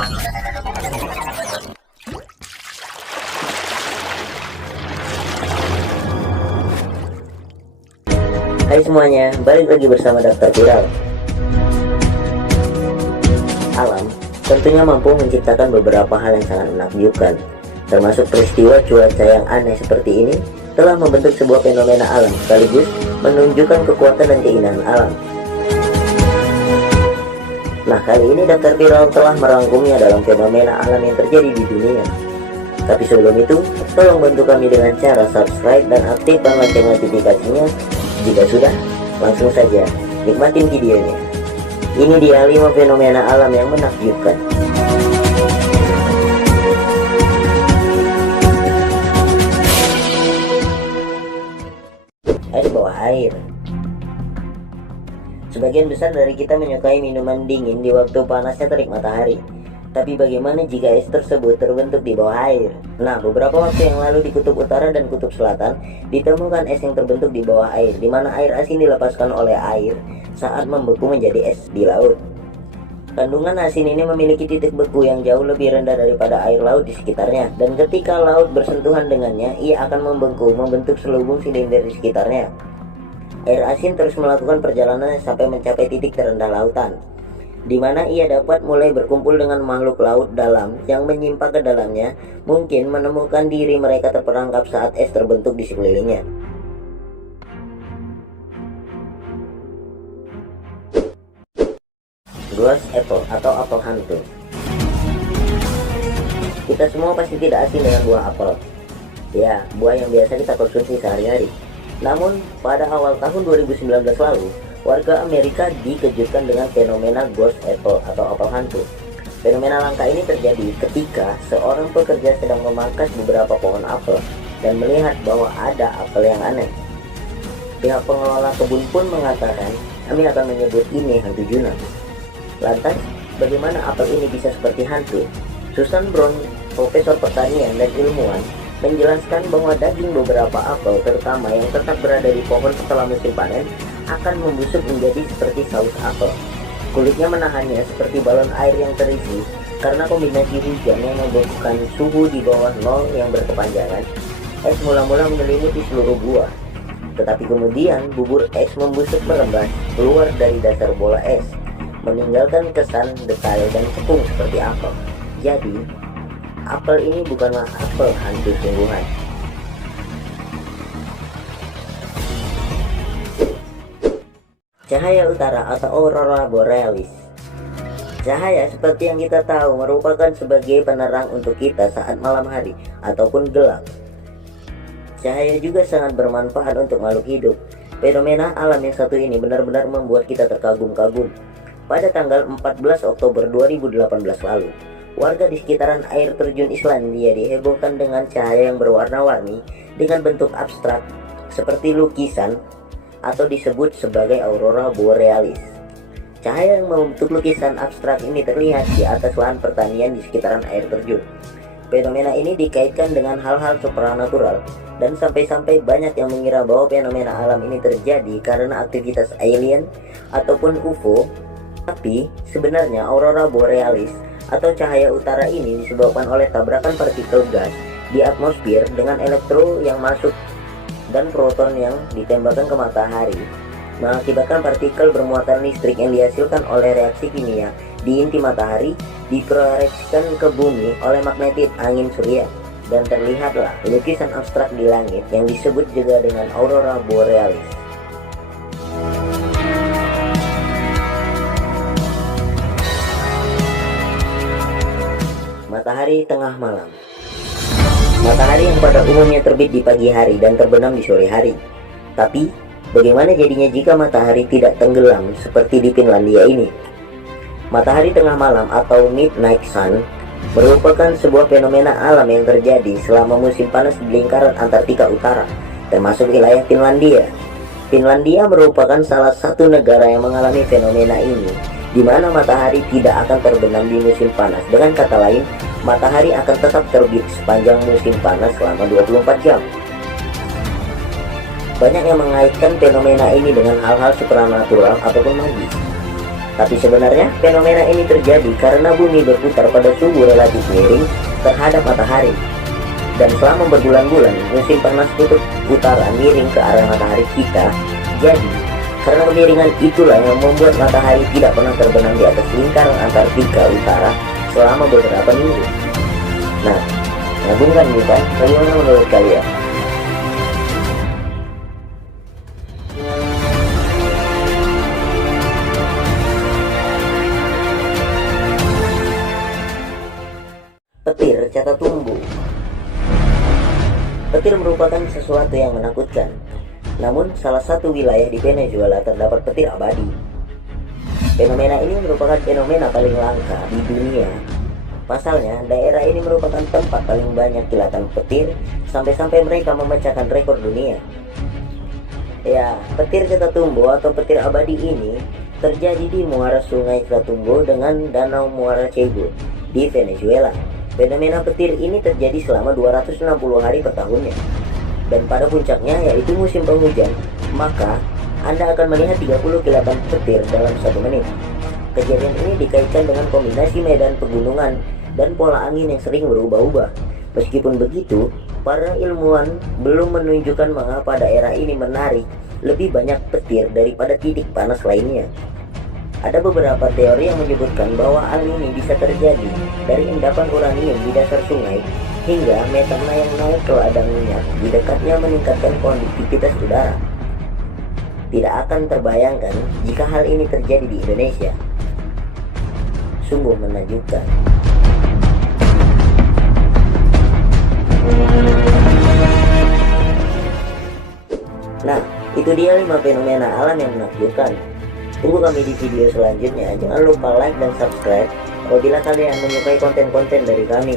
Hai semuanya, balik lagi bersama Daftar Viral. Alam tentunya mampu menciptakan beberapa hal yang sangat menakjubkan, termasuk peristiwa cuaca yang aneh seperti ini telah membentuk sebuah fenomena alam sekaligus menunjukkan kekuatan dan keindahan alam. Nah, kali ini Daftar Viral telah merangkumnya dalam fenomena alam yang terjadi di dunia. Tapi sebelum itu, tolong bantu kami dengan cara subscribe dan aktifkan lonceng notifikasinya. Jika sudah, langsung saja nikmatin videonya. Ini dia 5 fenomena alam yang menakjubkan. Es bawah air. Sebagian besar dari kita menyukai minuman dingin di waktu panasnya terik matahari. Tapi bagaimana jika es tersebut terbentuk di bawah air? Nah, beberapa waktu yang lalu di kutub utara dan kutub selatan ditemukan es yang terbentuk di bawah air, di mana air asin dilepaskan oleh air saat membeku menjadi es di laut. Kandungan asin ini memiliki titik beku yang jauh lebih rendah daripada air laut di sekitarnya, dan ketika laut bersentuhan dengannya, ia akan membeku membentuk selubung silinder di sekitarnya. Air asin terus melakukan perjalanan sampai mencapai titik terendah lautan, di mana ia dapat mulai berkumpul dengan makhluk laut dalam yang menyimpang ke dalamnya, mungkin menemukan diri mereka terperangkap saat es terbentuk di sekelilingnya. Ghost apple atau apel hantu. Kita semua pasti tidak asing dengan buah apel. Ya, buah yang biasa kita konsumsi sehari-hari. Namun, pada awal tahun 2019 lalu, warga Amerika dikejutkan dengan fenomena ghost apple atau apel hantu. Fenomena langka ini terjadi ketika seorang pekerja sedang memangkas beberapa pohon apel dan melihat bahwa ada apel yang aneh. Pihak pengelola kebun pun mengatakan, kami akan menyebut ini hantu Juna. Lantas, bagaimana apel ini bisa seperti hantu? Susan Brown, profesor pertanian dan ilmuwan, menjelaskan bahwa daging beberapa apel, terutama yang tetap berada di pohon setelah musim panen, akan membusuk menjadi seperti saus apel. Kulitnya menahannya seperti balon air yang terisi karena kombinasi hujan yang membukukan suhu di bawah nol yang berkepanjangan. Es mula-mula menyelimuti seluruh buah, tetapi kemudian bubur es membusuk merembas keluar dari dasar bola es, meninggalkan kesan detail dan cekung seperti apel. Jadi, apel ini bukanlah apel hantu sungguhan. Cahaya utara atau aurora borealis. Cahaya seperti yang kita tahu merupakan sebagai penerang untuk kita saat malam hari ataupun gelap. Cahaya juga sangat bermanfaat untuk makhluk hidup. Fenomena alam yang satu ini benar-benar membuat kita terkagum-kagum. Pada tanggal 14 Oktober 2018 lalu, warga di sekitaran air terjun Islandia dihebohkan dengan cahaya yang berwarna-warni dengan bentuk abstrak seperti lukisan atau disebut sebagai aurora borealis. Cahaya yang membentuk lukisan abstrak ini terlihat di atas lahan pertanian di sekitaran air terjun. Fenomena ini dikaitkan dengan hal-hal supranatural, dan sampai-sampai banyak yang mengira bahwa fenomena alam ini terjadi karena aktivitas alien ataupun UFO. Tapi sebenarnya aurora borealis atau cahaya utara ini disebabkan oleh tabrakan partikel gas di atmosfer dengan elektron yang masuk dan proton yang ditembakkan ke matahari, mengakibatkan partikel bermuatan listrik yang dihasilkan oleh reaksi kimia di inti matahari diproyeksikan ke bumi oleh magnetit angin surya, dan terlihatlah lukisan abstrak di langit yang disebut juga dengan aurora borealis. Matahari tengah malam. Matahari yang pada umumnya terbit di pagi hari dan terbenam di sore hari. Tapi, bagaimana jadinya jika matahari tidak tenggelam seperti di Finlandia ini? Matahari tengah malam atau midnight sun merupakan sebuah fenomena alam yang terjadi selama musim panas di lingkaran Antartika Utara, termasuk wilayah Finlandia. Finlandia merupakan salah satu negara yang mengalami fenomena ini, di mana matahari tidak akan terbenam di musim panas. Dengan kata lain, matahari akan tetap terbit sepanjang musim panas selama 24 jam. Banyak yang mengaitkan fenomena ini dengan hal-hal supranatural ataupun magis. Tapi sebenarnya fenomena ini terjadi karena bumi berputar pada suhu relatif miring terhadap matahari. Dan selama berbulan-bulan musim panas kutub utara miring ke arah matahari kita. Jadi karena kemiringan itulah yang membuat matahari tidak pernah terbenam di atas lingkaran Antartika utara selama beberapa minggu. Nah, mengagumkan bukan? Bagaimana menurut kalian? Petir catat tumbuh. Petir merupakan sesuatu yang menakutkan. Namun, salah satu wilayah di Venezuela terdapat petir abadi. Fenomena ini merupakan fenomena paling langka di dunia. Pasalnya, daerah ini merupakan tempat paling banyak kilatan petir, sampai-sampai mereka memecahkan rekor dunia. Ya, petir Catatumbo atau petir abadi ini terjadi di muara sungai Catatumbo dengan danau muara Cebu di Venezuela. Fenomena petir ini terjadi selama 260 hari per tahunnya. Dan pada puncaknya yaitu musim penghujan, maka Anda akan melihat 30 kilatan petir dalam 1 menit. Kejadian ini dikaitkan dengan kombinasi medan pegunungan dan pola angin yang sering berubah-ubah. Meskipun begitu, para ilmuwan belum menunjukkan mengapa daerah ini menarik lebih banyak petir daripada titik panas lainnya. Ada beberapa teori yang menyebutkan bahwa hal ini bisa terjadi dari endapan uranium di dasar sungai hingga metana yang naik ke ladang minyak di dekatnya meningkatkan konduktivitas udara. Tidak akan terbayangkan jika hal ini terjadi di Indonesia. Sungguh menakjubkan. Nah, itu dia 5 fenomena alam yang menakjubkan. Tunggu kami di video selanjutnya. Jangan lupa like dan subscribe apabila kalian menyukai konten-konten dari kami.